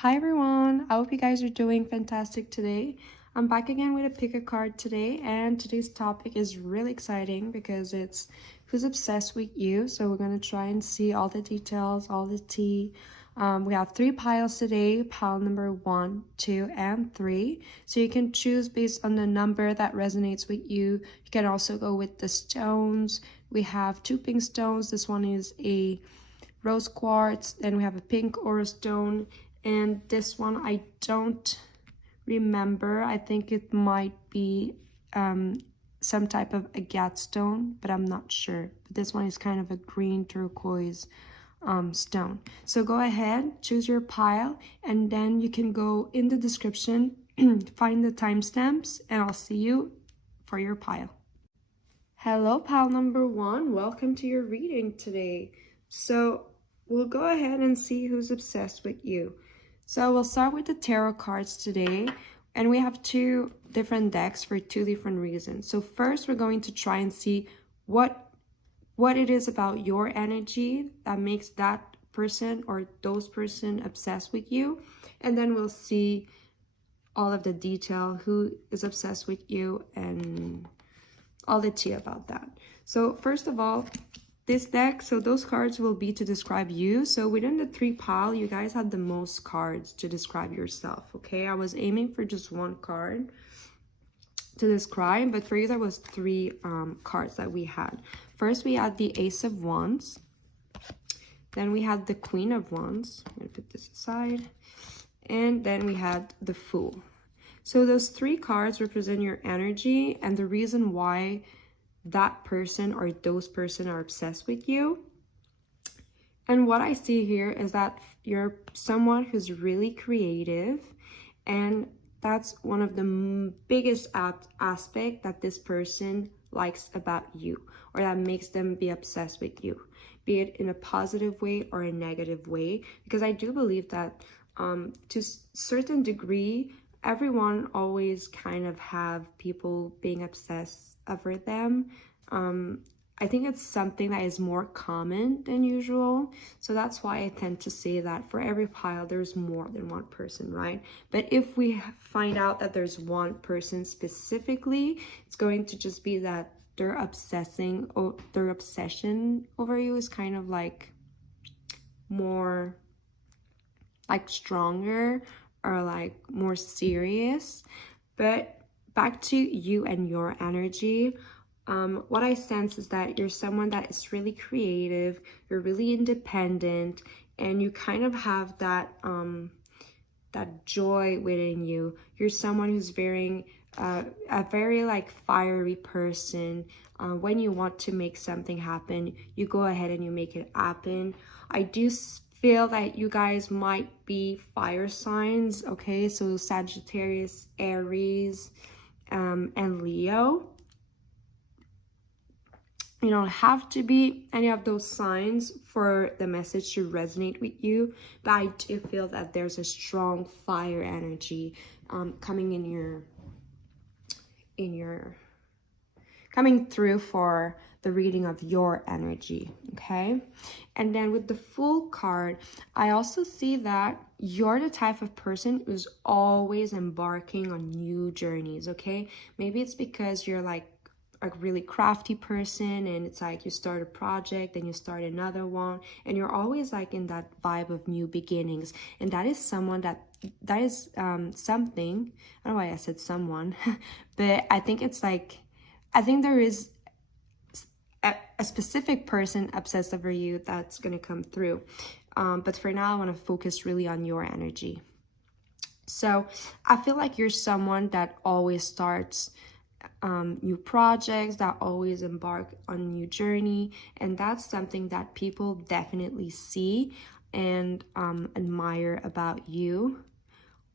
Hi everyone, I hope you guys are doing fantastic today. I'm back again with a pick a card today, and today's topic is really exciting because it's who's obsessed with you. So we're gonna try and see all the details, all the tea. We have 3 piles today, pile number 1, 2, and 3. So you can choose based on the number that resonates with you. You can also go with the stones. We have 2 pink stones. This one is a rose quartz, then we have a pink aura stone, and this one I don't remember. I think it might be some type of agate stone, but I'm not sure. But this one is kind of a green turquoise stone. So go ahead, choose your pile, and then you can go in the description, find the timestamps, and I'll see you for your pile. Hello, pile number 1. Welcome to your reading today. So we'll go ahead and see who's obsessed with you. So we'll start with the tarot cards today, and we have 2 different decks for 2 different reasons. So first, we're going to try and see what it is about your energy that makes that person or those person obsessed with you, and then we'll see all of the detail, who is obsessed with you, and all the tea about that. So first of all, this deck, so those cards will be to describe you. So within the 3 pile, you guys had the most cards to describe yourself, okay? I was aiming for just 1 card to describe, but for you there was 3 cards that we had. First, we had the Ace of Wands. Then we had the Queen of Wands. I'm gonna put this aside. And then we had the Fool. So those 3 cards represent your energy and the reason why that person or those person are obsessed with you. And what I see here is that you're someone who's really creative, and that's one of the biggest aspect that this person likes about you, or that makes them be obsessed with you, be it in a positive way or a negative way. Because I do believe that to a certain degree, everyone always kind of have people being obsessed over them. I think it's something that is more common than usual. So that's why I tend to say that for every pile, there's more than 1 person, right? But if we find out that there's 1 person specifically, it's going to just be that their obsession over you is kind of like more like stronger or like more serious. But back to you and your energy, what I sense is that you're someone that is really creative, you're really independent, and you kind of have that that joy within you. You're someone who's a very like fiery person. When you want to make something happen, you go ahead and you make it happen. I do feel that you guys might be fire signs, okay? So Sagittarius, Aries, and Leo. You don't have to be any of those signs for the message to resonate with you, but I do feel that there's a strong fire energy coming coming through for the reading of your energy, okay? And then with the Fool card, I also see that you're the type of person who's always embarking on new journeys, okay? Maybe it's because you're like a really crafty person, and it's like you start a project and you start another one, and you're always like in that vibe of new beginnings. And that is someone that is something, I don't know why I said someone, but I think it's like, I think there is a specific person obsessed over you that's going to come through. But for now, I want to focus really on your energy. So I feel like you're someone that always starts new projects, that always embark on a new journey. And that's something that people definitely see and admire about you.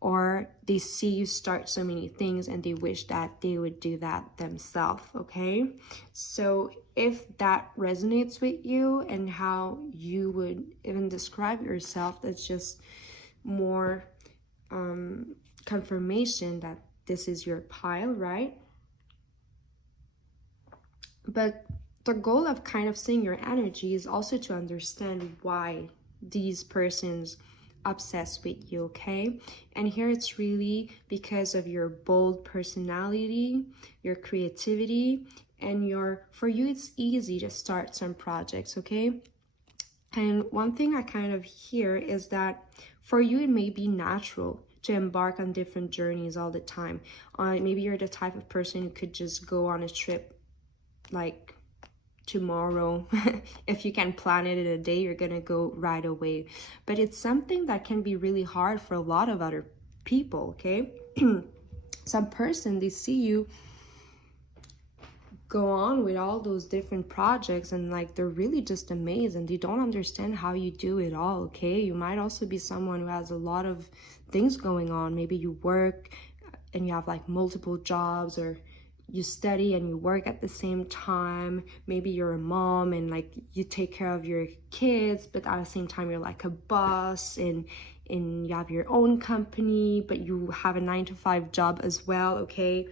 Or they see you start so many things and they wish that they would do that themselves, okay? So if that resonates with you and how you would even describe yourself, that's just more confirmation that this is your pile, right? But the goal of kind of seeing your energy is also to understand why these persons obsessed with you, okay? And here it's really because of your bold personality, your creativity, and for you it's easy to start some projects, okay? And one thing I kind of hear is that for you, it may be natural to embark on different journeys all the time. Maybe you're the type of person who could just go on a trip like tomorrow. If you can plan it in a day, you're gonna go right away. But it's something that can be really hard for a lot of other people, okay? Some person, they see you go on with all those different projects and like they're really just amazed and they don't understand how you do it all, okay? You might also be someone who has a lot of things going on. Maybe you work and you have like multiple jobs, or you study and you work at the same time. Maybe you're a mom and like you take care of your kids, but at the same time you're like a boss, and you have your own company, but you have a 9-to-5 job as well, okay?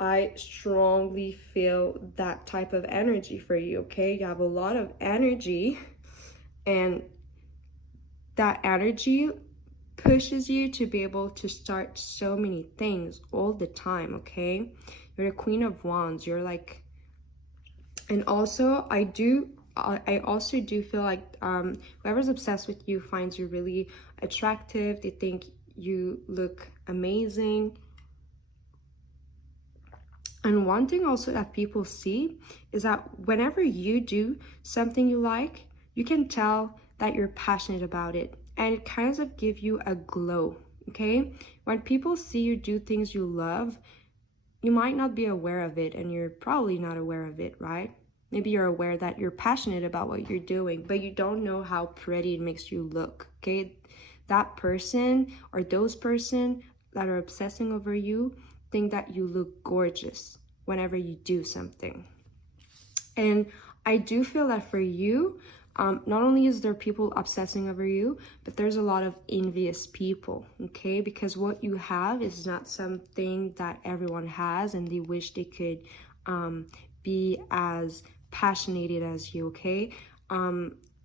I strongly feel that type of energy for you, okay? You have a lot of energy, and that energy pushes you to be able to start so many things all the time, okay? You're the Queen of Wands. You're like, and also I also do feel like whoever's obsessed with you finds you really attractive. They think you look amazing. And one thing also that people see is that whenever you do something you like, you can tell that you're passionate about it, and it kind of gives you a glow, okay? When people see you do things you love, you might not be aware of it, and you're probably not aware of it, right? Maybe you're aware that you're passionate about what you're doing, but you don't know how pretty it makes you look, okay? That person or those person that are obsessing over you think that you look gorgeous whenever you do something. And I do feel that for you, not only is there people obsessing over you, but there's a lot of envious people, okay? Because what you have is not something that everyone has, and they wish they could be as passionate as you, okay?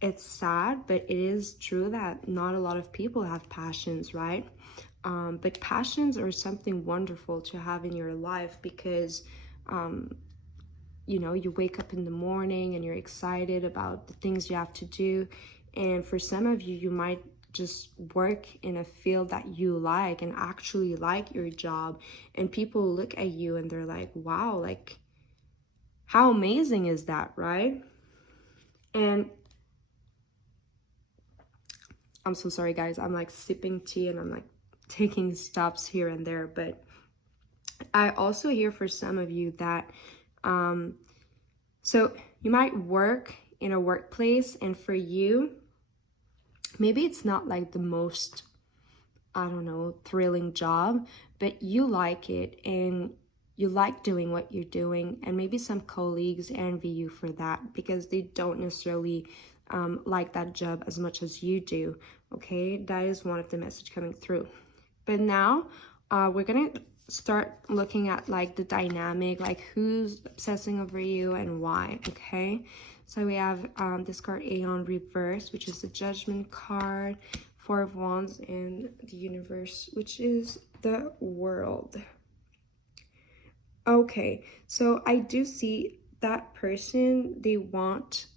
It's sad, but it is true that not a lot of people have passions, right? But passions are something wonderful to have in your life, because you know, you wake up in the morning and you're excited about the things you have to do. And for some of you, you might just work in a field that you like and actually like your job, and people look at you and they're like, wow, like how amazing is that, right? And I'm so sorry guys, I'm like sipping tea and I'm like taking stops here and there. But I also hear for some of you that so you might work in a workplace, and for you, maybe it's not like the most, I don't know, thrilling job, but you like it and you like doing what you're doing. And maybe some colleagues envy you for that because they don't necessarily like that job as much as you do, okay? That is one of the message coming through. But now we're gonna start looking at like the dynamic, like who's obsessing over you and why, okay? So we have this card Aeon reverse, which is the Judgment card, Four of Wands, and the Universe, which is the World. Okay, so I do see that person, they want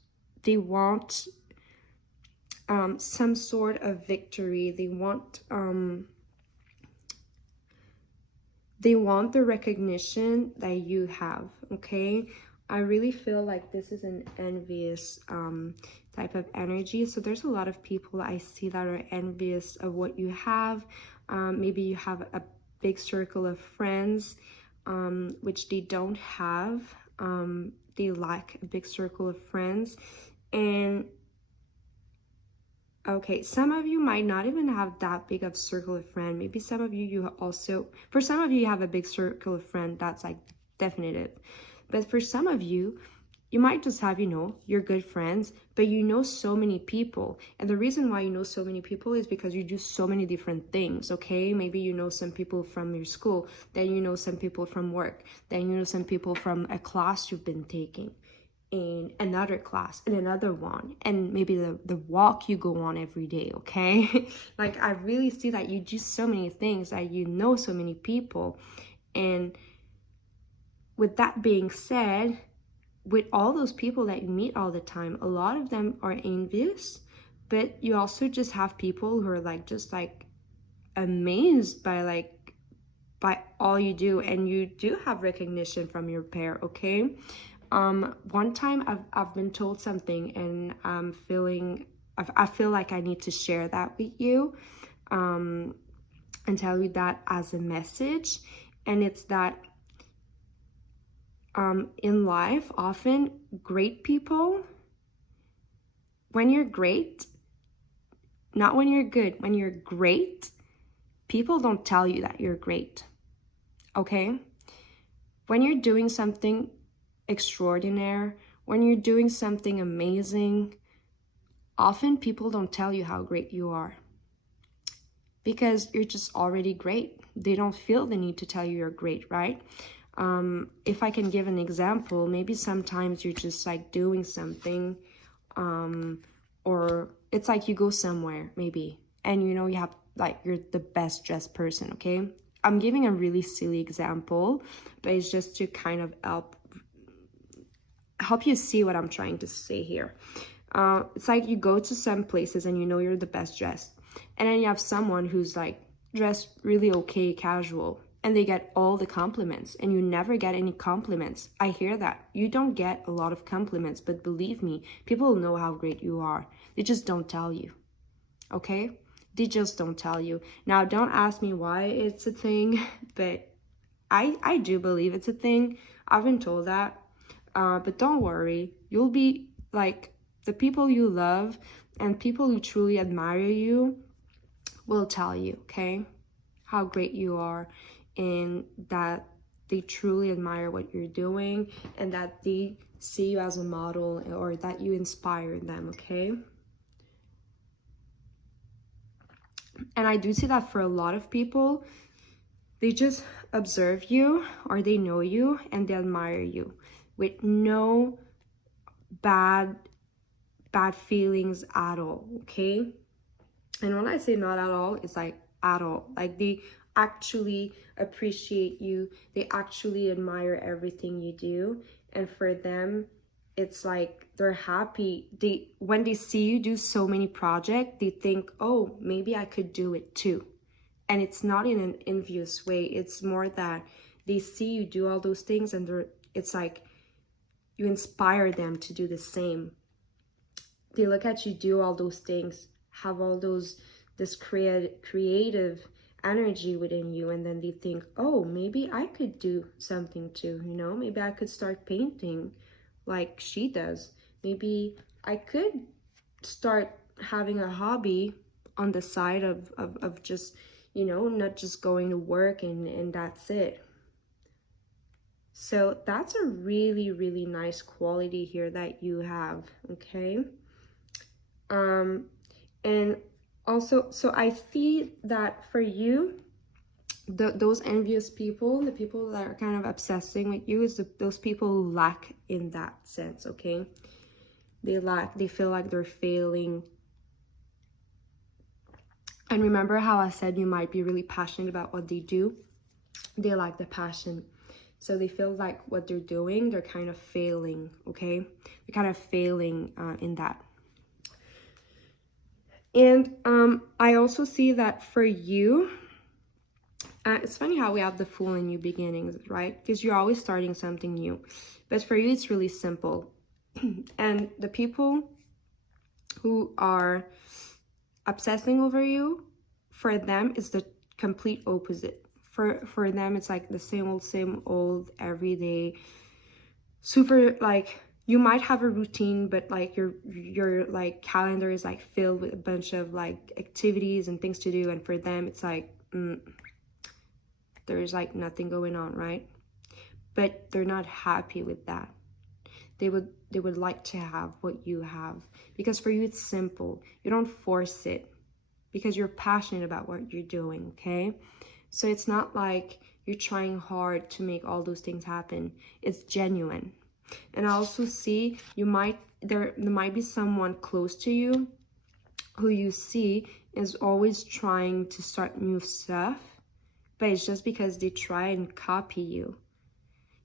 some sort of victory. They want the recognition that you have, okay? I really feel like this is an envious type of energy. So there's a lot of people I see that are envious of what you have. Maybe you have a big circle of friends, which they don't have. They lack a big circle of friends. And okay, some of you might not even have that big of circle of friend. Maybe some of you also, for some of you have a big circle of friend, that's like definitive. But for some of you, you might just have, you know, your good friends, but you know so many people. And the reason why you know so many people is because you do so many different things, okay? Maybe you know some people from your school, then you know some people from work, then you know some people from a class you've been taking. in another class, in another one, and maybe the walk you go on every day, okay? Like, I really see that you do so many things, that you know so many people. And with that being said, with all those people that you meet all the time, a lot of them are envious, but you also just have people who are like just like amazed by all you do, and you do have recognition from your pair, okay? One time I've been told something, and I feel like I need to share that with you, and tell you that as a message. And it's that in life, often great people, when you're great, not when you're good, when you're great, people don't tell you that you're great, okay? When you're doing something extraordinary, when you're doing something amazing, often people don't tell you how great you are, because you're just already great. They don't feel the need to tell you you're great, right? If I can give an example, maybe sometimes you're just like doing something, or it's like you go somewhere maybe, and you know you have like, you're the best dressed person, okay? I'm giving a really silly example, but it's just to kind of help you see what I'm trying to say here. It's like you go to some places and you know you're the best dressed, and then you have someone who's like dressed really okay, casual, and they get all the compliments, and you never get any compliments. I hear that. You don't get a lot of compliments, but believe me, people know how great you are. They just don't tell you, okay? They just don't tell you. Now, don't ask me why it's a thing, but I do believe it's a thing. I've been told that. But don't worry. You'll be like, the people you love and people who truly admire you will tell you, okay, how great you are, and that they truly admire what you're doing, and that they see you as a model, or that you inspire them, okay? And I do see that for a lot of people, they just observe you, or they know you, and they admire you with no bad feelings at all, okay? And when I say not at all, it's like at all. Like, they actually appreciate you. They actually admire everything you do. And for them, it's like they're happy. When they see you do so many projects, they think, oh, maybe I could do it too. And it's not in an envious way. It's more that they see you do all those things, and it's like you inspire them to do the same. They look at you do all those things, have all this creative energy within you, and then they think, oh, maybe I could do something too, you know? Maybe I could start painting like she does. Maybe I could start having a hobby on the side of just, you know, not just going to work and that's it. So that's a really, really nice quality here that you have, okay? And also, so I see that for you, those envious people, the people that are kind of obsessing with you, is those people who lack in that sense, okay? They feel like they're failing. And remember how I said you might be really passionate about what they do? They lack the passion. So they feel like what they're doing, they're kind of failing, okay? They're kind of failing in that. And I also see that for you, it's funny how we have the Fool in new beginnings, right? Because you're always starting something new. But for you, it's really simple. And the people who are obsessing over you, for them, it's the complete opposite. For them, it's like the same old, everyday, super, like, you might have a routine, but like your like calendar is like filled with a bunch of like activities and things to do, and for them it's like there's like nothing going on, right? But they're not happy with that. They would like to have what you have, because for you it's simple. You don't force it, because you're passionate about what you're doing, okay? So it's not like you're trying hard to make all those things happen. It's genuine. And I also see there might be someone close to you who you see is always trying to start new stuff, but it's just because they try and copy you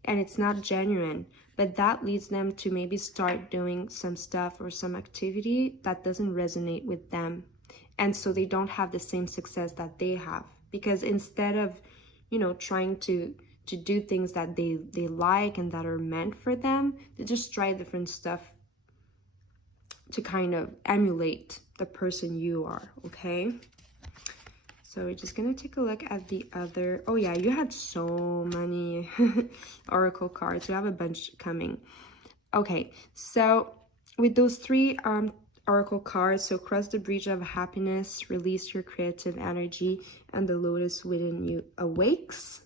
and it's not genuine. But that leads them to maybe start doing some stuff or some activity that doesn't resonate with them, and so they don't have the same success that they have, because instead of, you know, trying to do things that they like and that are meant for them, they just try different stuff to kind of emulate the person you are. Okay, so we're just gonna take a look at the other. Oh yeah, you had so many oracle cards. We have a bunch coming. Okay, so with those three oracle cards, so cross the bridge of happiness, release your creative energy, and the lotus within you awakes.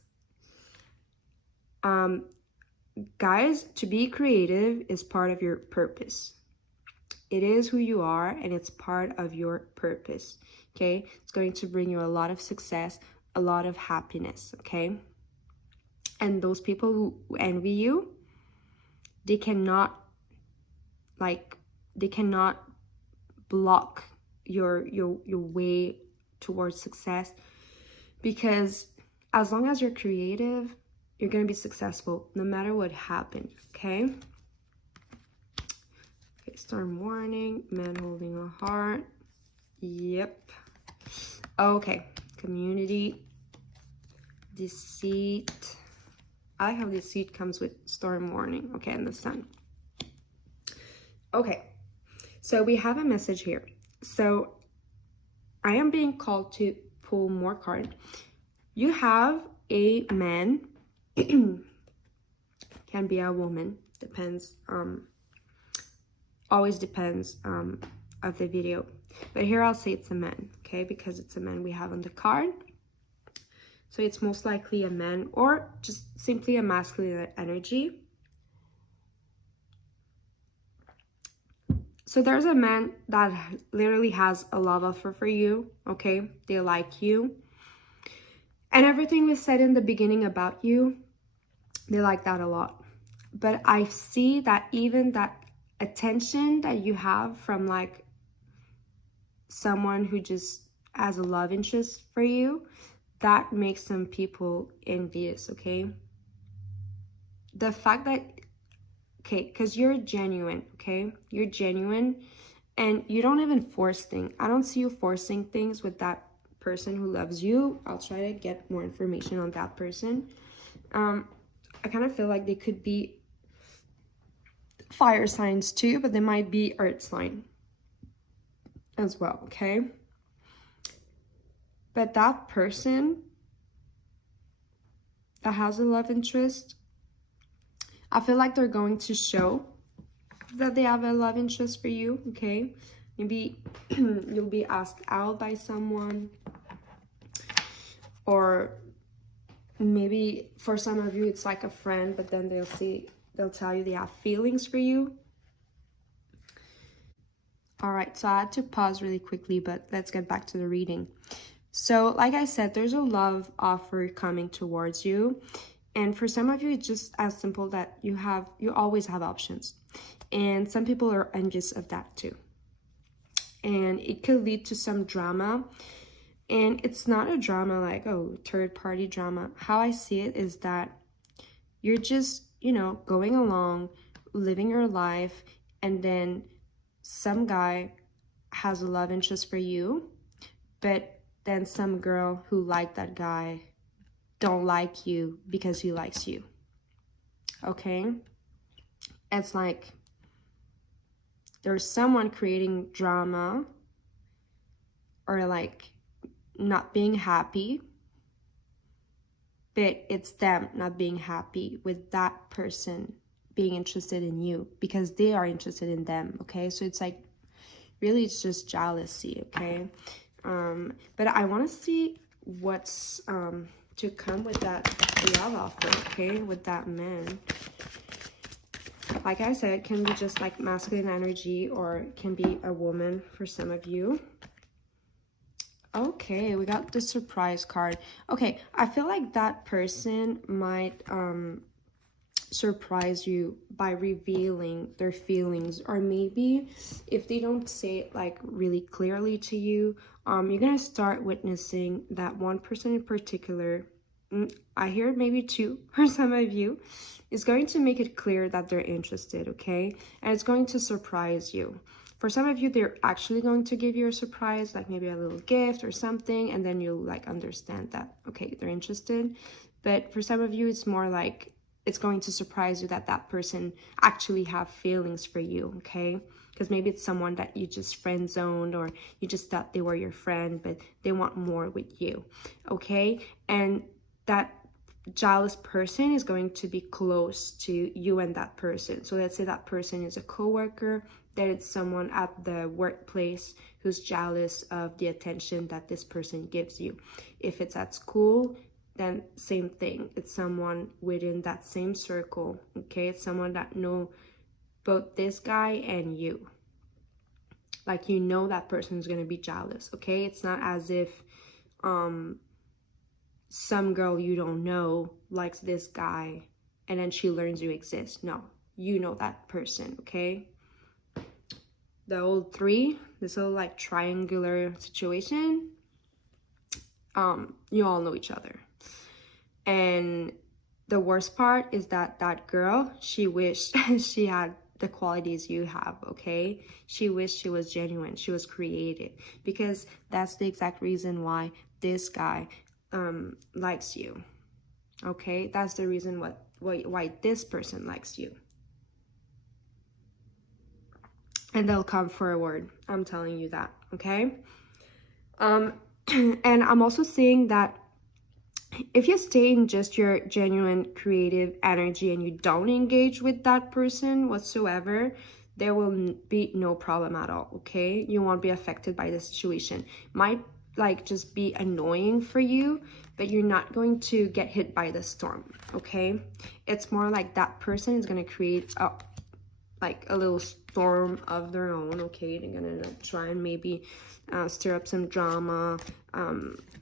Guys, to be creative is part of your purpose. It is who you are, and it's part of your purpose. Okay, it's going to bring you a lot of success, a lot of happiness. Okay, and those people who envy you, they cannot block your way towards success, because as long as you're creative, you're going to be successful no matter what happens. Okay, storm warning, man holding a heart. Yep. Okay, community, deceit. I like how deceit comes with storm warning. Okay, and the sun. Okay, so we have a message here. So I am being called to pull more cards. You have a man, can be a woman, depends, always depends of the video. But here I'll say it's a man, okay, because it's a man we have on the card. So it's most likely a man, or just simply a masculine energy. So there's a man that literally has a love offer for you, okay? They like you. And everything we said in the beginning about you, they like that a lot. But I see that even that attention that you have from like someone who just has a love interest for you, that makes some people envious, okay? The fact that, okay, because you're genuine, okay? You're genuine, and you don't even force things. I don't see you forcing things with that person who loves you. I'll try to get more information on that person. I kind of feel like they could be fire signs too, but they might be earth sign as well, okay? But that person that has a love interest, I feel like they're going to show that they have a love interest for you, okay? Maybe you'll be asked out by someone, or maybe for some of you it's like a friend, but then they'll tell you they have feelings for you. All right, so I had to pause really quickly, but let's get back to the reading. So like I said, there's a love offer coming towards you. And for some of you, it's just as simple that you always have options. And some people are envious of that too. And it could lead to some drama. And it's not a drama like, oh, third party drama. How I see it is that you're just, you know, going along, living your life, and then some guy has a love interest for you, but then some girl who liked that guy don't like you because he likes you, okay? It's like there's someone creating drama, or like not being happy, but it's them not being happy with that person being interested in you because they are interested in them, okay? So it's like, really, it's just jealousy, okay? But I want to see what's to come with that love offer, okay, with that man. Like I said, it can be just like masculine energy, or it can be a woman for some of you. Okay, we got the surprise card. Okay, I feel like that person might surprise you by revealing their feelings, or maybe if they don't say it like really clearly to you, you're gonna start witnessing that one person in particular, I hear maybe two for some of you, is going to make it clear that they're interested, okay? And it's going to surprise you. For some of you, they're actually going to give you a surprise, like maybe a little gift or something, and then you'll like understand that, okay, they're interested. But for some of you, it's more like it's going to surprise you that that person actually have feelings for you, okay? Because maybe it's someone that you just friend zoned, or you just thought they were your friend, but they want more with you, okay? And that jealous person is going to be close to you and that person. So let's say that person is a coworker, then it's someone at the workplace who's jealous of the attention that this person gives you. If it's at school, then same thing. It's someone within that same circle, okay? It's someone that know both this guy and you. Like, you know that person is going to be jealous, okay? It's not as if some girl you don't know likes this guy and then she learns you exist. No, you know that person, okay? The old three, this whole like triangular situation, you all know each other. And the worst part is that that girl, she wished she had the qualities you have, okay? She wished she was genuine, she was creative, because that's the exact reason why this guy likes you, okay? That's the reason why this person likes you. And they'll come forward, I'm telling you that, okay? And I'm also saying that if you stay in just your genuine creative energy and you don't engage with that person whatsoever, there will be no problem at all, okay? You won't be affected by the situation. Might like just be annoying for you, but you're not going to get hit by the storm, okay? It's more like that person is going to create a little storm of their own, okay? They're gonna try and maybe stir up some drama.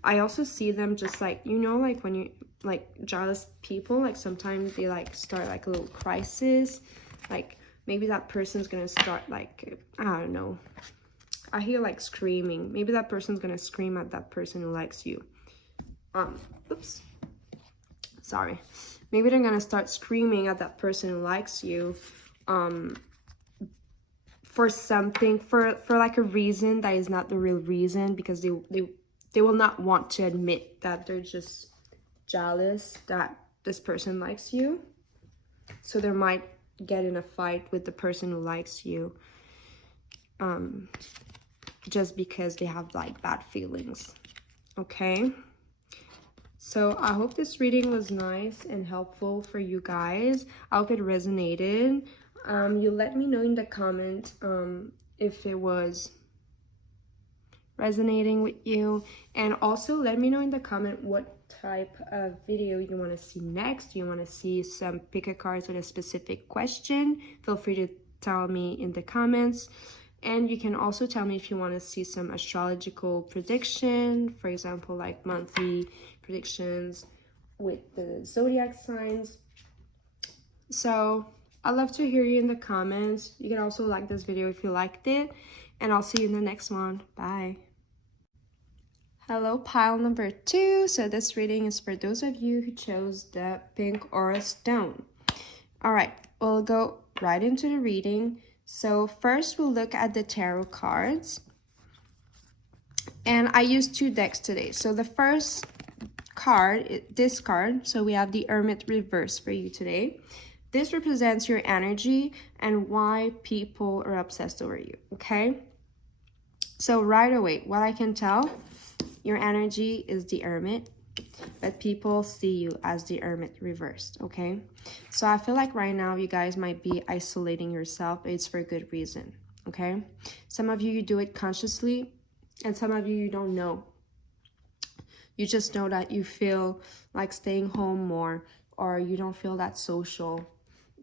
I also see them just like, you know, like when you like jealous people, like sometimes they like start like a little crisis, like maybe that person's gonna start like, I don't know, I hear like screaming. Maybe that person's gonna scream at that person who likes you. Oops, sorry. Maybe they're gonna start screaming at that person who likes you for something, for like a reason that is not the real reason, because they will not want to admit that they're just jealous that this person likes you. So they might get in a fight with the person who likes you just because they have like bad feelings, okay? So I hope this reading was nice and helpful for you guys. I hope it resonated. You let me know in the comment if it was resonating with you, and also let me know in the comment what type of video you want to see next. Do you want to see some pick a cards with a specific question? Feel free to tell me in the comments. And you can also tell me if you want to see some astrological prediction, for example, like monthly predictions with the zodiac signs. So I'd love to hear you in the comments. You can also like this video if you liked it, and I'll see you in the next one. Bye. Hello, pile number 2. So this reading is for those of you who chose the pink aura stone. All right, we'll go right into the reading. So first we'll look at the tarot cards. And I used 2 decks today. So the first card, this card, so we have the Hermit reverse for you today. This represents your energy and why people are obsessed over you, okay? So right away, what I can tell, your energy is the Hermit, but people see you as the Hermit reversed, okay? So I feel like right now you guys might be isolating yourself, but it's for a good reason, okay? Some of you, you do it consciously, and some of you, you don't know. You just know that you feel like staying home more, or you don't feel that social,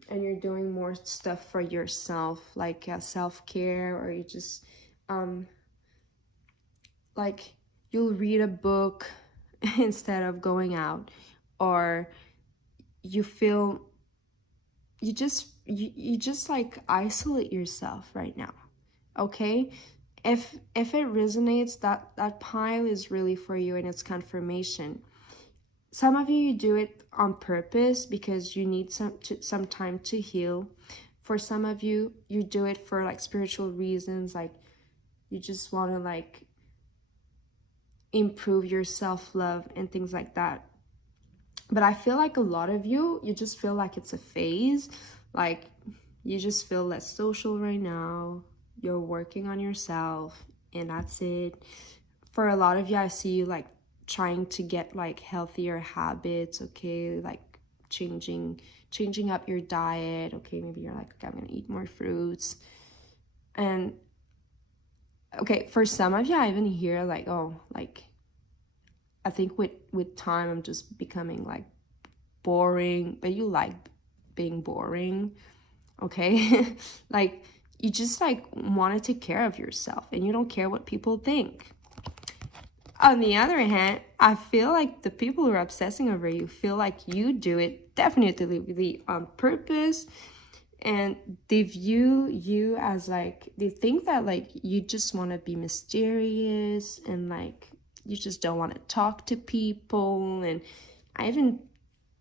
and you're doing more stuff for yourself, like self-care, or you just, like, you'll read a book instead of going out, or you feel you just like isolate yourself right now, okay? If it resonates, that pile is really for you and it's confirmation. Some of you do it on purpose because you need some time to heal. For some of you, you do it for like spiritual reasons, like you just want to like improve your self-love and things like that. But I feel like a lot of you just feel like it's a phase, like you just feel less social right now, you're working on yourself, and that's it. For a lot of you, I see you like trying to get like healthier habits, okay, like changing up your diet, okay, maybe you're like, okay, I'm gonna eat more fruits. And okay, for some of you, I even hear like, oh, like I think with time I'm just becoming like boring, but you like being boring, okay? Like you just like want to take care of yourself and you don't care what people think. On the other hand, I feel like the people who are obsessing over you feel like you do it definitely on purpose, and they view you as like, they think that like you just want to be mysterious and like you just don't want to talk to people. And I even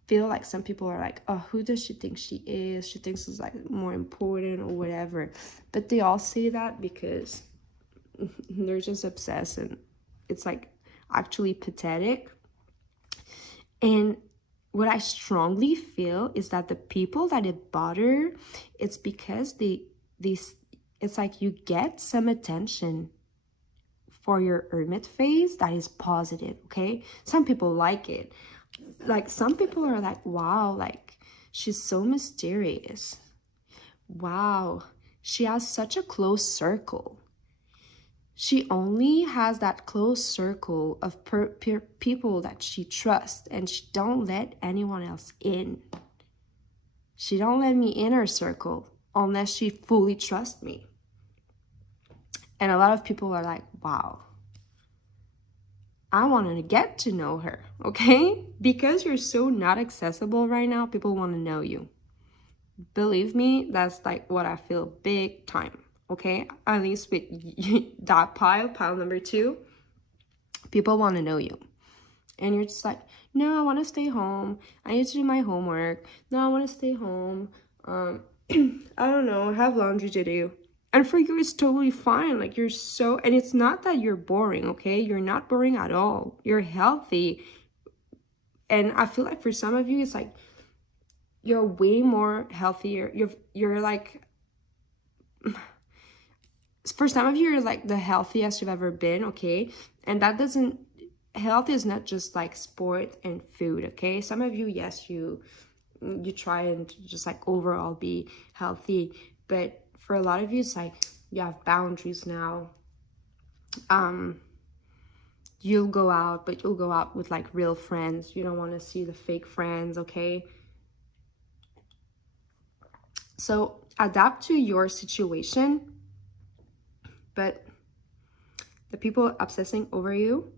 feel like some people are like, oh, who does she think she is? She thinks it's like more important or whatever. But they all say that because they're just obsessed, and it's like actually pathetic. And what I strongly feel is that the people that it bother, it's because it's like you get some attention for your hermit phase that is positive, okay? Some people like it. Like some people are like, wow, like she's so mysterious. Wow, she has such a close circle. She only has that close circle of people that she trusts, and she don't let anyone else in. She don't let me in her circle unless she fully trusts me. And a lot of people are like, wow, I want to get to know her, okay? Because you're so not accessible right now, people want to know you. Believe me, that's like what I feel big time, okay? At least with that pile number 2, people want to know you. And you're just like, no, I want to stay home. I need to do my homework. No, I want to stay home. I don't know, I have laundry to do. And for you, it's totally fine. Like you're so, and it's not that you're boring, okay? You're not boring at all. You're healthy. And I feel like for some of you, it's like, you're way more healthier. You're like, for some of you, you're like the healthiest you've ever been, okay? And that doesn't, health is not just like sport and food, okay? Some of you, yes, you try and just like overall be healthy, but for a lot of you, it's like you have boundaries now. You'll go out, but you'll go out with like real friends. You don't want to see the fake friends, okay? So adapt to your situation, but the people obsessing over you,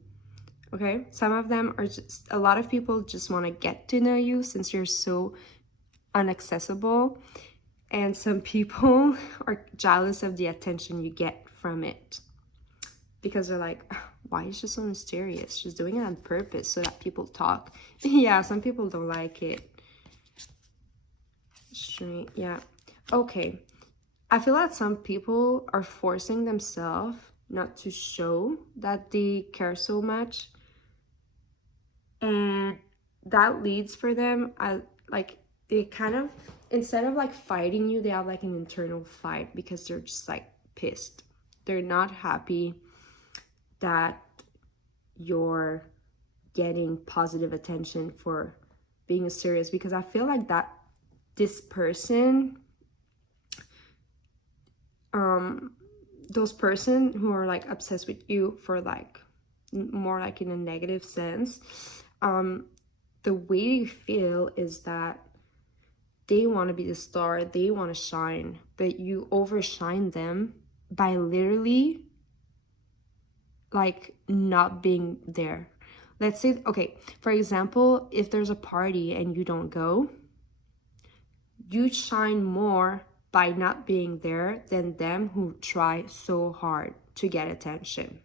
okay, some of them are just, a lot of people just want to get to know you since you're so inaccessible, and some people are jealous of the attention you get from it because they're like, why is she so mysterious? She's doing it on purpose so that people talk. Yeah, some people don't like it. Straight, yeah. Okay, I feel that some people are forcing themselves not to show that they care so much, and that leads for them like they kind of, instead of like fighting you, they have like an internal fight because they're just like pissed. They're not happy that you're getting positive attention for being serious, because I feel like that this person, those person who are like obsessed with you for like more like in a negative sense, the way they feel is that they want to be the star, they want to shine, but you overshine them by literally like not being there. Let's say, okay, for example, if there's a party and you don't go, you shine more by not being there than them who try so hard to get attention.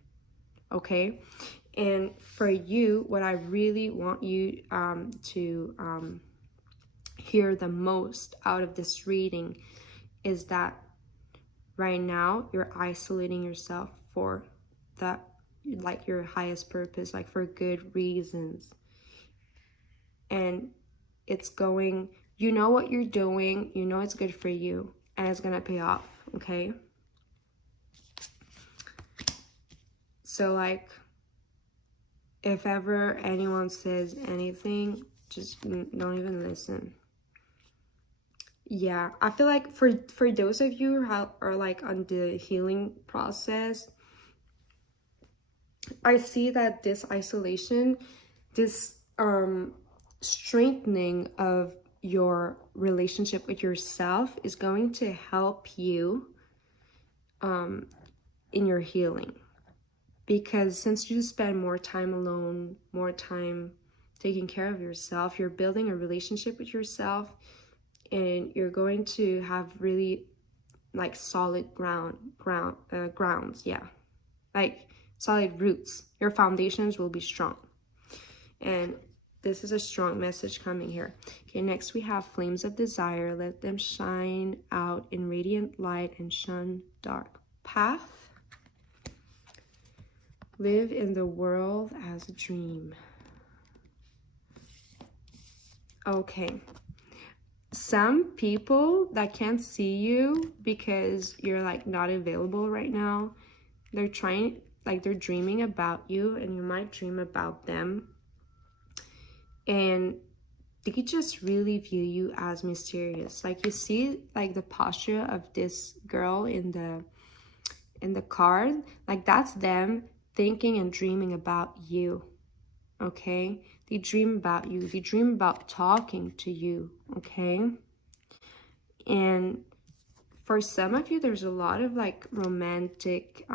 Okay? And for you, what I really want you to hear the most out of this reading is that right now you're isolating yourself for that, like your highest purpose, like for good reasons. And it's going, you know what you're doing, you know it's good for you, and it's gonna pay off. Okay? So like, if ever anyone says anything, just don't even listen. Yeah, I feel like for those of you who are like on the healing process, I see that this isolation, this strengthening of your relationship with yourself is going to help you in your healing. Because since you spend more time alone, more time taking care of yourself, you're building a relationship with yourself, and you're going to have really like solid grounds, yeah, like solid roots. Your foundations will be strong, and this is a strong message coming here. Okay, next we have flames of desire. Let them shine out in radiant light and shun dark path. Live in the world as a dream. Okay. Some people that can't see you because you're like not available right now, they're trying, like they're dreaming about you, and you might dream about them. And they just really view you as mysterious. Like you see like the posture of this girl in the card, like that's them thinking and dreaming about you. Okay, they dream about you, they dream about talking to you. Okay, and for some of you there's a lot of like romantic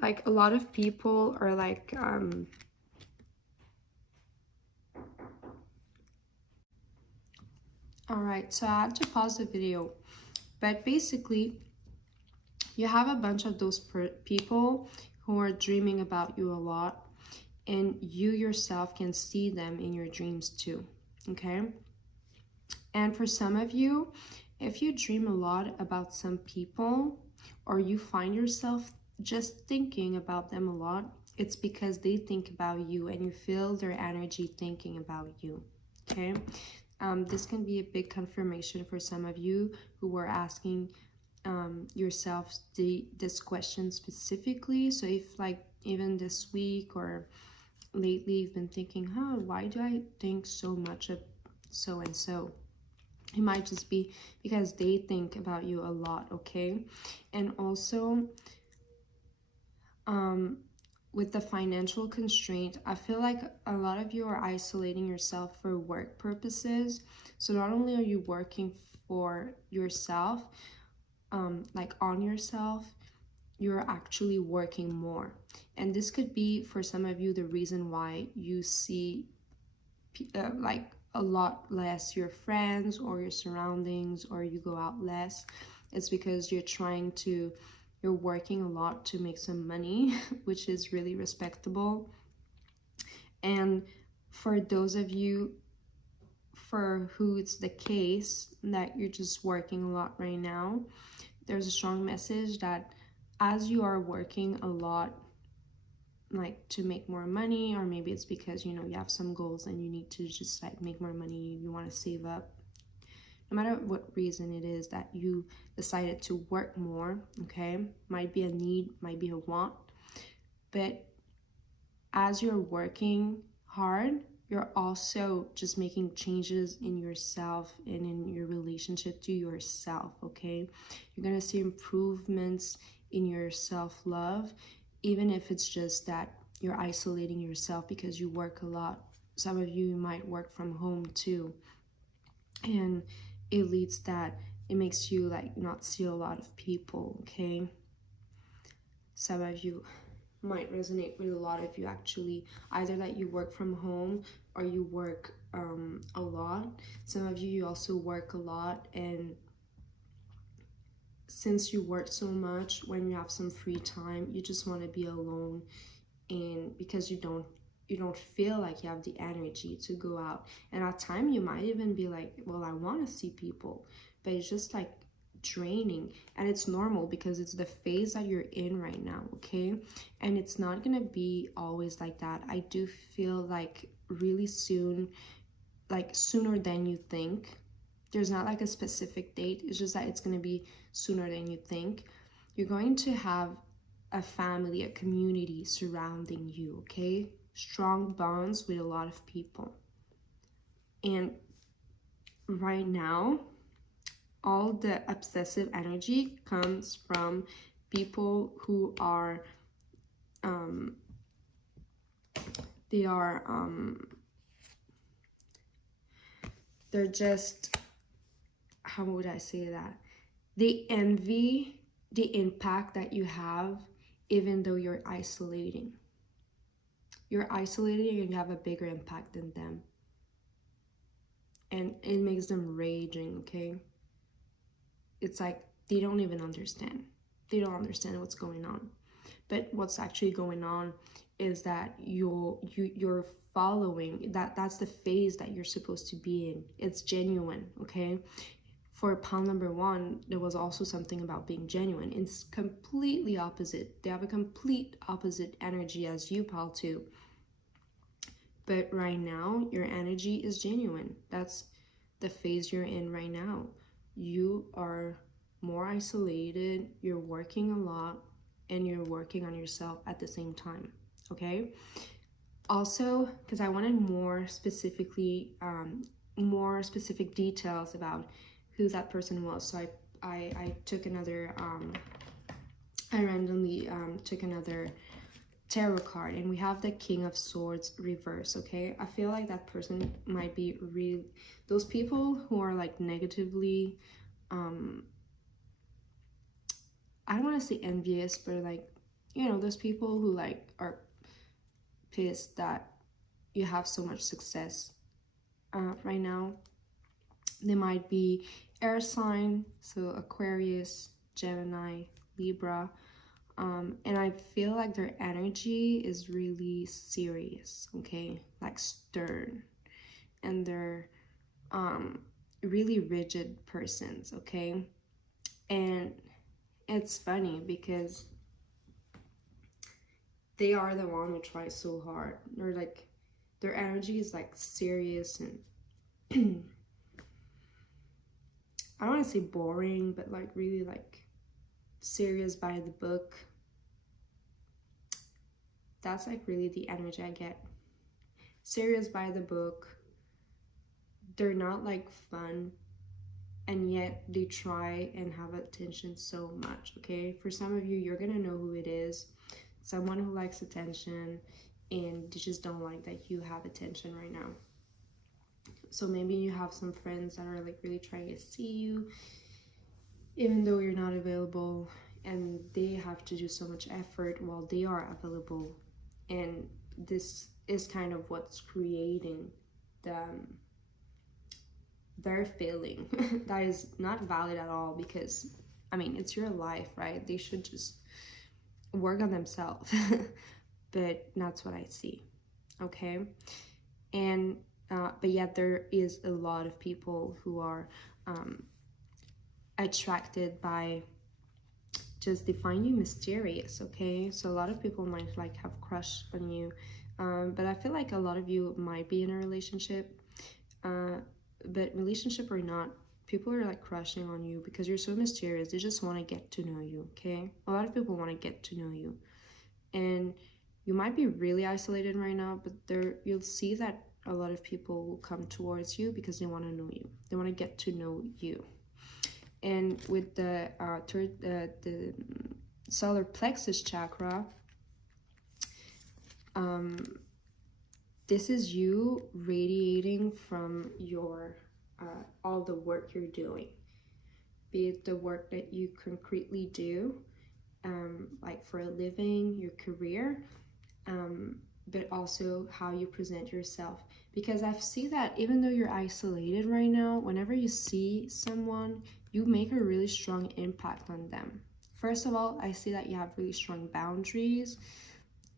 like a lot of people are like all right, so I had to pause the video, but basically you have a bunch of those people who are dreaming about you a lot, and you yourself can see them in your dreams too. Okay, and for some of you, if you dream a lot about some people, or you find yourself just thinking about them a lot, it's because they think about you and you feel their energy thinking about you. Okay, this can be a big confirmation for some of you who were asking yourself this question specifically. So if like even this week or lately you've been thinking, huh, why do I think so much of so and so? It might just be because they think about you a lot. Okay, and also with the financial constraint, I feel like a lot of you are isolating yourself for work purposes. So not only are you working for yourself, like on yourself, you're actually working more. And this could be for some of you the reason why you see like a lot less your friends or your surroundings, or you go out less. It's because you're working a lot to make some money, which is really respectable. And for those of you for who it's the case that you're just working a lot right now, there's a strong message that as you are working a lot, like to make more money, or maybe it's because you have some goals and you need to just like make more money, you want to save up, no matter what reason it is that you decided to work more. Okay, might be a need, might be a want, but as you're working hard, you're also just making changes in yourself and in your relationship to yourself. Okay, you're gonna see improvements in your self-love, even if it's just that you're isolating yourself because you work a lot. Some of you might work from home too, and it leads that it makes you like not see a lot of people. Okay, some of you might resonate with a lot of you actually, either that you work from home or you work a lot. Some of you also work a lot, and since you work so much, when you have some free time, you just want to be alone, and because you don't feel like you have the energy to go out. And at time you might even be like, well, I want to see people, but it's just like draining. And it's normal because it's the phase that you're in right now, okay? And it's not gonna be always like that. I do feel like really soon, like sooner than you think. There's not like a specific date, it's just that it's gonna be sooner than you think. You're going to have a family, a community surrounding you, okay? Strong bonds with a lot of people. And right now, all the obsessive energy comes from people who are they are they're just, how would I say that, they envy the impact that you have, even though you're isolating. You're isolating and you have a bigger impact than them, and it makes them raging, okay? It's like they don't even understand. They don't understand what's going on. But what's actually going on is that you're following that's the phase that you're supposed to be in. It's genuine, okay? For pal number one, there was also something about being genuine. It's completely opposite. They have a complete opposite energy as you, pal two. But right now, your energy is genuine. That's the phase you're in right now. You are more isolated, you're working a lot, and you're working on yourself at the same time, okay? Also, because I wanted more specific details about who that person was, so I took another, I randomly took another tarot card, and we have the King of Swords reverse, okay? I feel like that person might be real, those people who are like negatively, I don't want to say envious, but like, you know, those people who like are pissed that you have so much success right now. They might be air sign, so Aquarius, Gemini, Libra. And I feel like their energy is really serious, okay? Like stern. And they're really rigid persons, okay? And it's funny because they are the one who tries so hard. They're like, their energy is like serious and I don't want to say boring, but like really like serious by the book. That's like really the energy I get. Serious by the book. They're not like fun, and yet they try and have attention so much, okay? For some of you, you're gonna know who it is. Someone who likes attention, and they just don't like that you have attention right now. So maybe you have some friends that are like really trying to see you, even though you're not available, and they have to do so much effort while they are available. And this is kind of what's creating their feeling that is not valid at all, because I mean, it's your life, right? They should just work on themselves. But that's what I see, okay? And but yet there is a lot of people who are attracted by just they find you mysterious, okay? So a lot of people might like have crush on you, but I feel like a lot of you might be in a relationship, but relationship or not, people are like crushing on you because you're so mysterious. They just want to get to know you, okay? A lot of people want to get to know you, and you might be really isolated right now, but you'll see that a lot of people will come towards you because they want to know you. They want to get to know you. And with the solar plexus chakra, this is you radiating from your all the work you're doing, be it the work that you concretely do, like for a living, your career, but also how you present yourself. Because I see that even though you're isolated right now, whenever you see someone, you make a really strong impact on them. First of all, I see that you have really strong boundaries,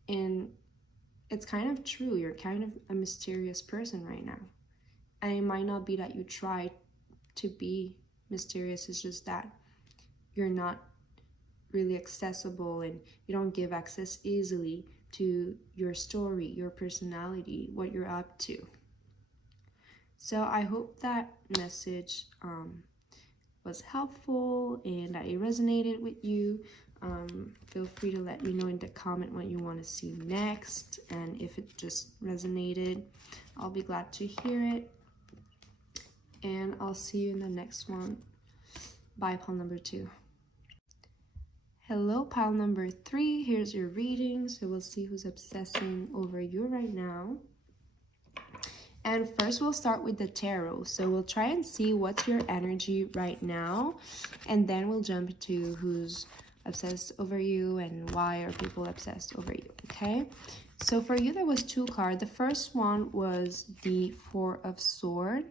and it's kind of true. You're kind of a mysterious person right now. And it might not be that you try to be mysterious, it's just that you're not really accessible and you don't give access easily to your story, your personality, what you're up to. So I hope that message was helpful and that it resonated with you. Feel free to let me know in the comment what you want to see next, and if it just resonated, I'll be glad to hear it. And I'll see you in the next one. Bye, pile number 2. Hello, pile number 3. Here's your reading. So we'll see who's obsessing over you right now. And first we'll start with the tarot. So we'll try and see what's your energy right now, and then we'll jump to who's obsessed over you and why are people obsessed over you, okay? So for you, there was 2 cards. The first one was the 4 of Swords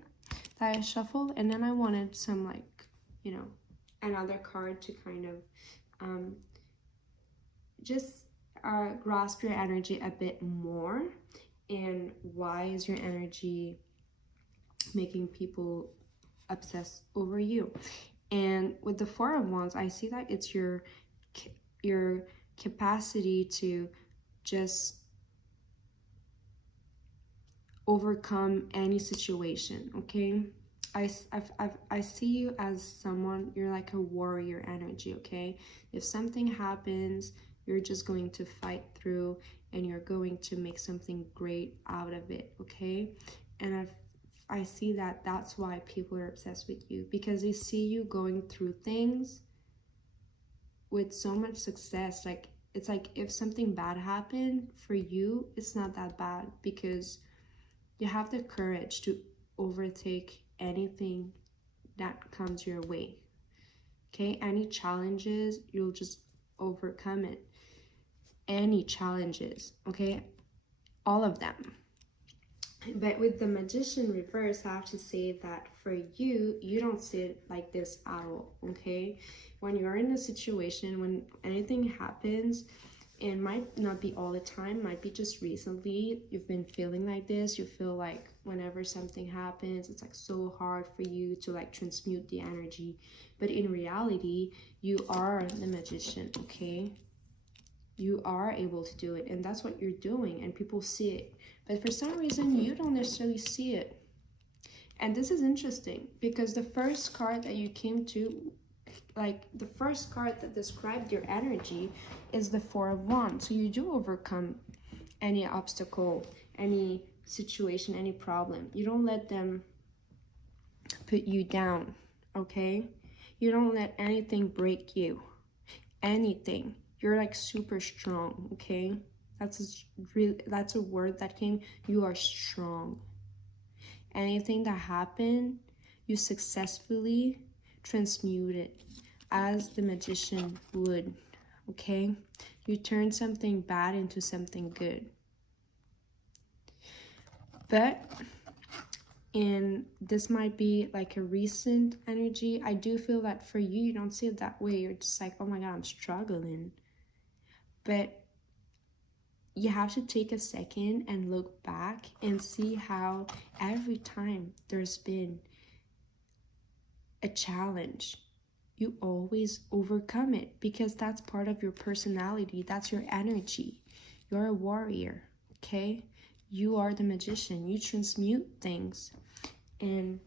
that I shuffled, and then I wanted some, like, you know, another card to kind of just grasp your energy a bit more. And why is your energy making people obsess over you? And with the 4 of Wands, I see that it's your capacity to just overcome any situation, okay? I see you as someone, you're like a warrior energy, okay? If something happens, you're just going to fight through and you're going to make something great out of it, okay? And I see that that's why people are obsessed with you, because they see you going through things with so much success. Like, it's like if something bad happened for you, it's not that bad because you have the courage to overtake anything that comes your way, okay? Any challenges, you'll just overcome it. Any challenges, okay? All of them. But with the Magician reverse, I have to say that for you, you don't see it like this at all, okay? When you're in a situation, when anything happens, it might not be all the time, might be just recently, you've been feeling like this. You feel like whenever something happens, it's like so hard for you to like transmute the energy. But in reality, you are the Magician, okay? You are able to do it, and that's what you're doing, and people see it. But for some reason, you don't necessarily see it. And this is interesting because the first card that you came to, like the first card that described your energy, is the 4 of Wands. So you do overcome any obstacle, any situation, any problem. You don't let them put you down, okay? You don't let anything break you. Anything. You're like super strong, okay? That's a word that came. You are strong. Anything that happened, you successfully transmute it as the Magician would, okay? You turn something bad into something good. But and this might be like a recent energy. I do feel that for you, you don't see it that way. You're just like, oh my God, I'm struggling. But you have to take a second and look back and see how every time there's been a challenge, you always overcome it, because that's part of your personality. That's your energy. You're a warrior, okay? You are the Magician. You transmute things. And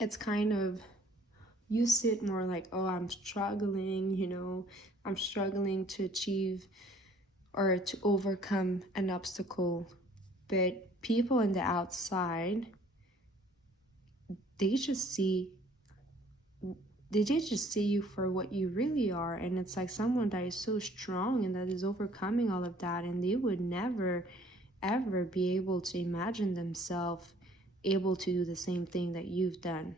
it's kind of, you sit more like, oh, I'm struggling, you know, I'm struggling to achieve or to overcome an obstacle. But people on the outside, they just see you for what you really are. And it's like someone that is so strong and that is overcoming all of that, and they would never ever be able to imagine themselves able to do the same thing that you've done,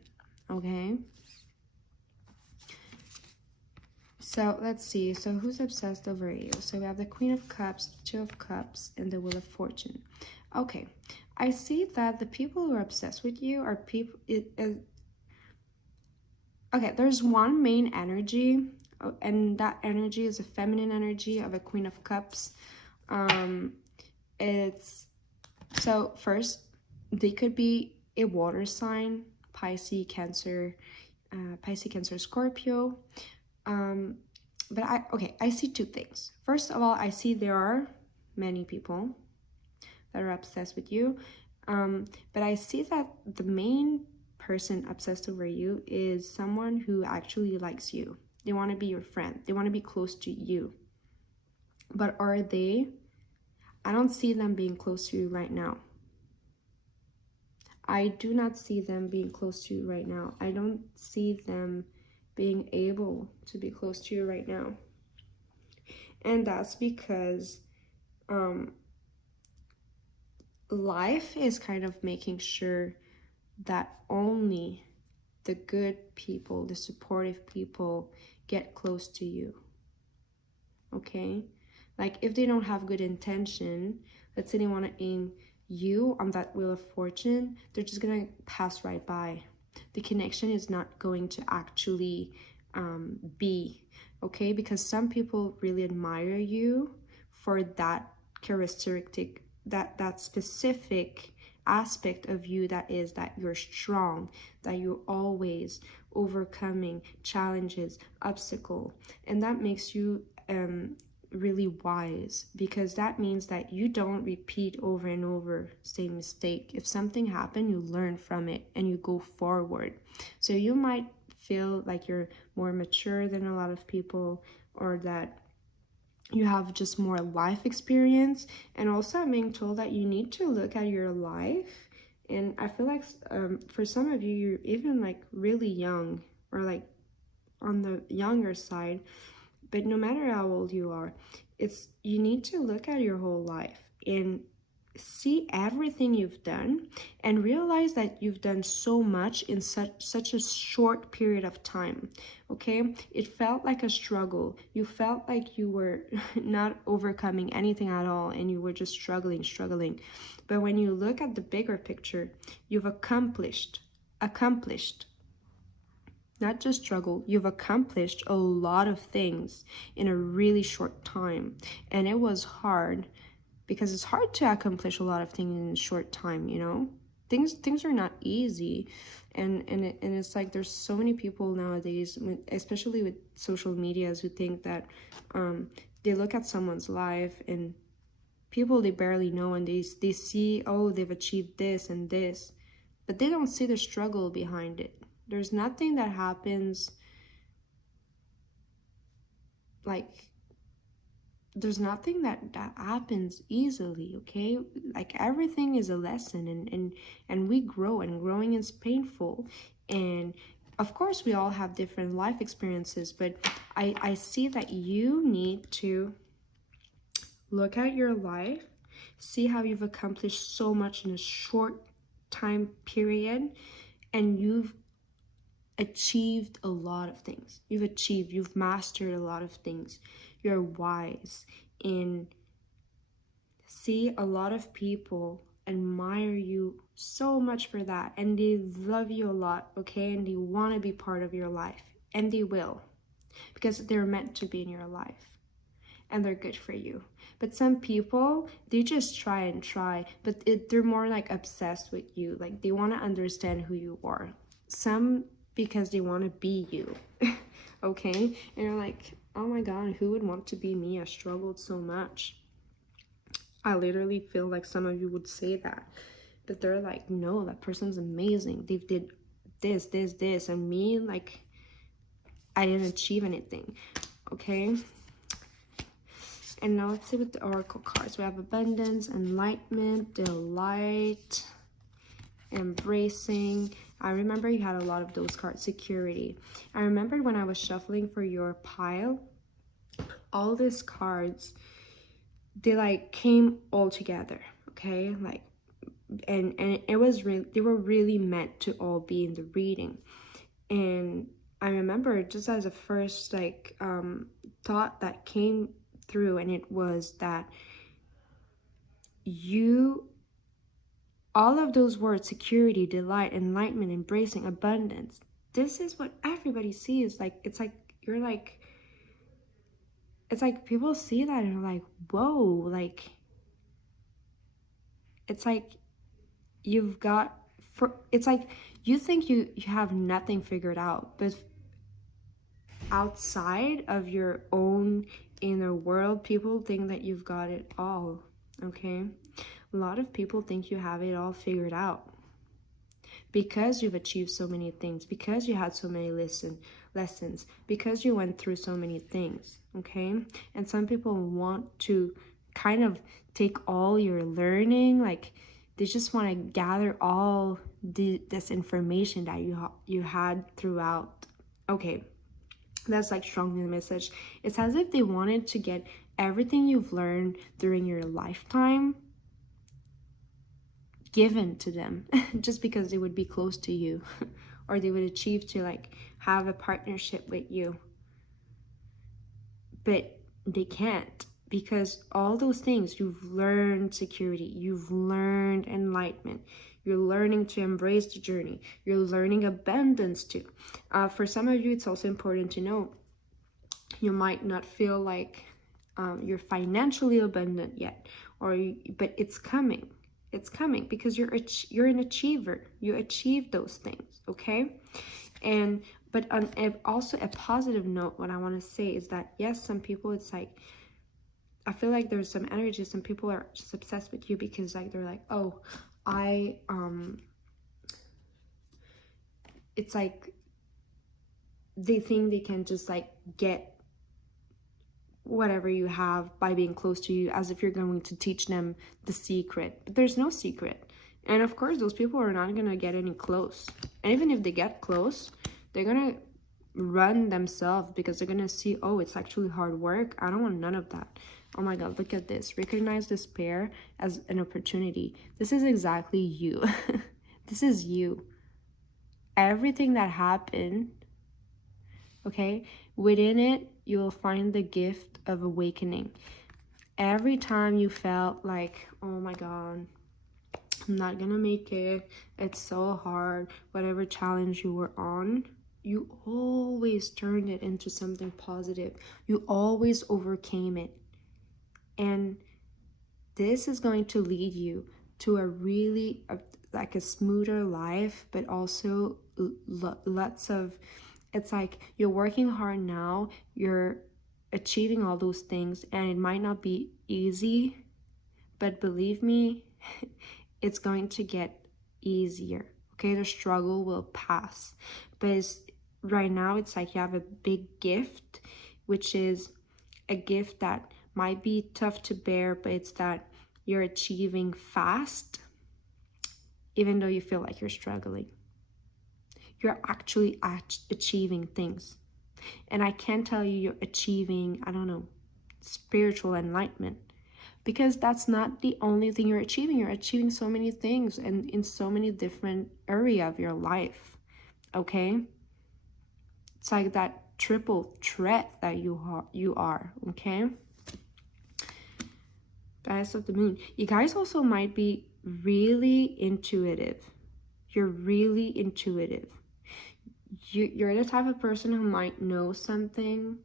okay? So let's see. So who's obsessed over you? So we have the Queen of Cups, Two of Cups, and the Wheel of Fortune. Okay, I see that the people who are obsessed with you are people. Okay, there's one main energy, and that energy is a feminine energy of a Queen of Cups. It's so first they could be a water sign, Pisces, Cancer, Scorpio. But I see two things. First of all, I see there are many people that are obsessed with you, but I see that the main person obsessed over you is someone who actually likes you. They want to be your friend. They want to be close to you. But are they? I don't see them being close to you right now. I do not see them being close to you right now. I don't see them being able to be close to you right now. And that's because life is kind of making sure that only the good people, the supportive people, get close to you. Okay? Like if they don't have good intention, let's say they want to aim you on that Wheel of Fortune, they're just gonna pass right by. The connection is not going to actually be, okay? Because some people really admire you for that characteristic, that specific aspect of you, that is that you're strong, that you're always overcoming challenges, obstacle, and that makes you really wise, because that means that you don't repeat over and over same mistake. If something happened, you learn from it and you go forward. So you might feel like you're more mature than a lot of people, or that you have just more life experience. And also I'm being told that you need to look at your life, and I feel like for some of you, you're even like really young, or like on the younger side. But no matter how old you are, you need to look at your whole life and see everything you've done, and realize that you've done so much in such a short period of time. Okay, it felt like a struggle. You felt like you were not overcoming anything at all, and you were just struggling. But when you look at the bigger picture, you've accomplished, not just struggle, you've accomplished a lot of things in a really short time. And it was hard, because it's hard to accomplish a lot of things in a short time, you know? Things are not easy. And it's like there's so many people nowadays, especially with social medias, who think that they look at someone's life, and people they barely know, and they see, oh, they've achieved this and this, but they don't see the struggle behind it. There's nothing that happens like there's nothing that happens easily, okay? Like everything is a lesson, and we grow, and growing is painful. And of course we all have different life experiences, but I see that you need to look at your life, see how you've accomplished so much in a short time period, and you've achieved a lot of things. You've mastered a lot of things. You're wise. And see, a lot of people admire you so much for that, and they love you a lot, okay? And they want to be part of your life, and they will, because they're meant to be in your life, and they're good for you. But some people, they just try, but they're more like obsessed with you. Like they want to understand who you are. Some because they want to be you, okay? And you're like, oh my god, who would want to be me? I struggled so much. I literally feel like some of you would say that, but they're like, no, that person's amazing. They did this, and me, like, I didn't achieve anything, okay? And now let's see with the oracle cards. We have abundance, enlightenment, delight, embracing. I remember you had a lot of those cards. Security. I remembered when I was shuffling for your pile, all these cards, they like came all together, okay? Like, and it was really, they were really meant to all be in the reading. And I remember just as a first like thought that came through, and it was that you, all of those words, security, delight, enlightenment, embracing, abundance, this is what everybody sees. Like, it's like you're like, it's like people see that and are like, whoa, like, it's like you've got, it's like you think you have nothing figured out, but outside of your own inner world, people think that you've got it all, okay? A lot of people think you have it all figured out because you've achieved so many things, because you had so many lessons, because you went through so many things, okay? And some people want to kind of take all your learning, like they just want to gather all this information that you had throughout. Okay, that's like strongly the message. It's as if they wanted to get everything you've learned during your lifetime given to them just because they would be close to you or they would achieve to like have a partnership with you, but they can't, because all those things you've learned, security, you've learned enlightenment, you're learning to embrace the journey, you're learning abundance too. For some of you, it's also important to know you might not feel like you're financially abundant yet, but it's coming. It's coming because you're an achiever. You achieve those things, okay? And but on also a positive note, what I want to say is that yes, some people, it's like I feel like there's some energy. Some people are just obsessed with you because like they're like, oh, it's like they think they can just like get whatever you have by being close to you, as if you're going to teach them the secret. But there's no secret. And of course, those people are not going to get any close. And even if they get close, they're going to run themselves because they're going to see, oh, it's actually hard work. I don't want none of that. Oh my God, look at this. Recognize despair as an opportunity. This is exactly you. This is you. Everything that happened, okay, within it, you will find the gift of awakening. Every time you felt like, oh my God, I'm not gonna make it, it's so hard, whatever challenge you were on, you always turned it into something positive. You always overcame it. And this is going to lead you to a really like a smoother life, but also lots of, it's like you're working hard now, you're achieving all those things, and it might not be easy, but believe me, it's going to get easier, okay? The struggle will pass. But right now, it's like you have a big gift, which is a gift that might be tough to bear, but it's that you're achieving fast, even though you feel like you're struggling. You're actually achieving things. And I can't tell you you're achieving, I don't know, spiritual enlightenment, because that's not the only thing you're achieving. You're achieving so many things and in so many different areas of your life, okay? It's like that triple threat that you are, okay? Guys of the moon, you guys also might be really intuitive. You're really intuitive. You're the type of person who might know something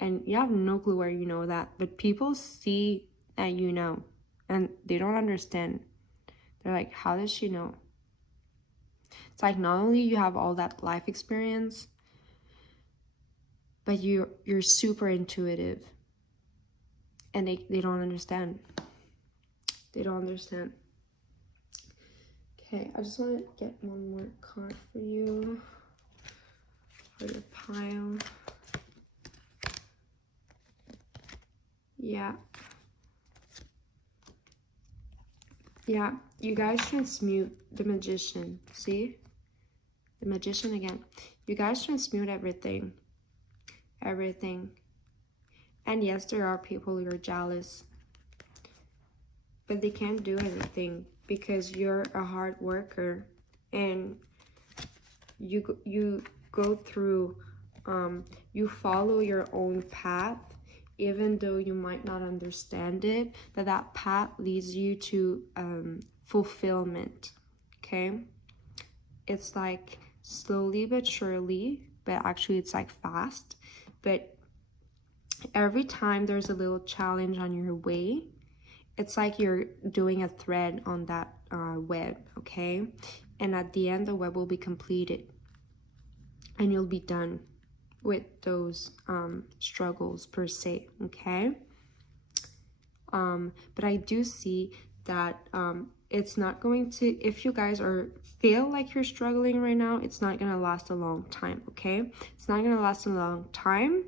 and you have no clue where you know that, but people see that you know and they don't understand. They're like, how does she know? It's like not only you have all that life experience, but you're super intuitive, and they don't understand. They don't understand. Okay, I just want to get one more card for you for your pile. Yeah, you guys transmute the magician. See, the magician again. You guys transmute everything. And yes, there are people who are jealous, but they can't do anything because you're a hard worker, and you go through, you follow your own path, even though you might not understand it, that path leads you to fulfillment. Okay, it's like slowly but surely, but actually it's like fast. But every time there's a little challenge on your way, it's like you're doing a thread on that web. Okay, and at the end the web will be completed and you'll be done with those struggles per se. Okay, but I do see that it's not going to, if you guys feel like you're struggling right now, it's not gonna last a long time. Okay, it's not gonna last a long time,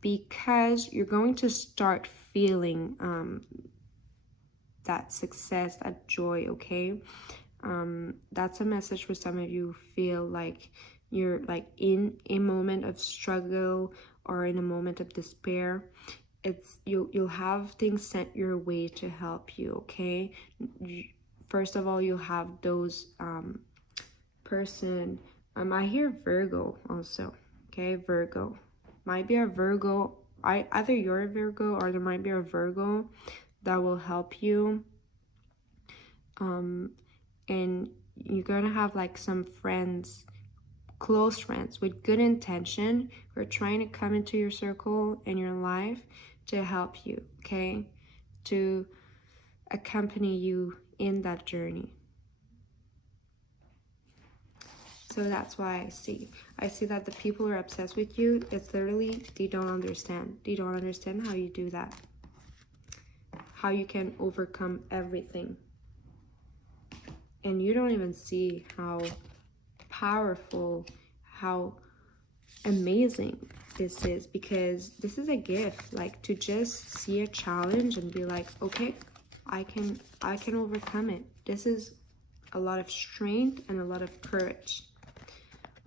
because you're going to start feeling that success, that joy. Okay, that's a message for some of you who feel like you're like in a moment of struggle or in a moment of despair. It's you'll have things sent your way to help you. Okay, first of all, you'll have those person, I hear Virgo also. Okay, Virgo might be a Virgo. Either you're a Virgo or there might be a Virgo that will help you, and you're gonna have like some friends, close friends with good intention, who are trying to come into your circle in your life to help you. Okay, to accompany you in that journey. So that's why I see that the people who are obsessed with you, it's literally, they don't understand how you do that, how you can overcome everything. And you don't even see how powerful, how amazing this is, because this is a gift. Like, to just see a challenge and be like, okay, I can overcome it. This is a lot of strength and a lot of courage.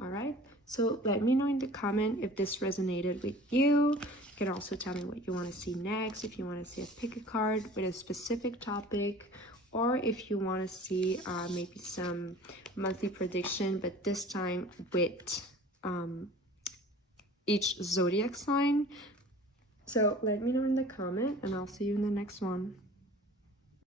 All right, so let me know in the comment if this resonated with you. You can also tell me what you want to see next, if you want to see a pick a card with a specific topic, or if you want to see maybe some monthly prediction, but this time with each zodiac sign. So let me know in the comment, and I'll see you in the next one.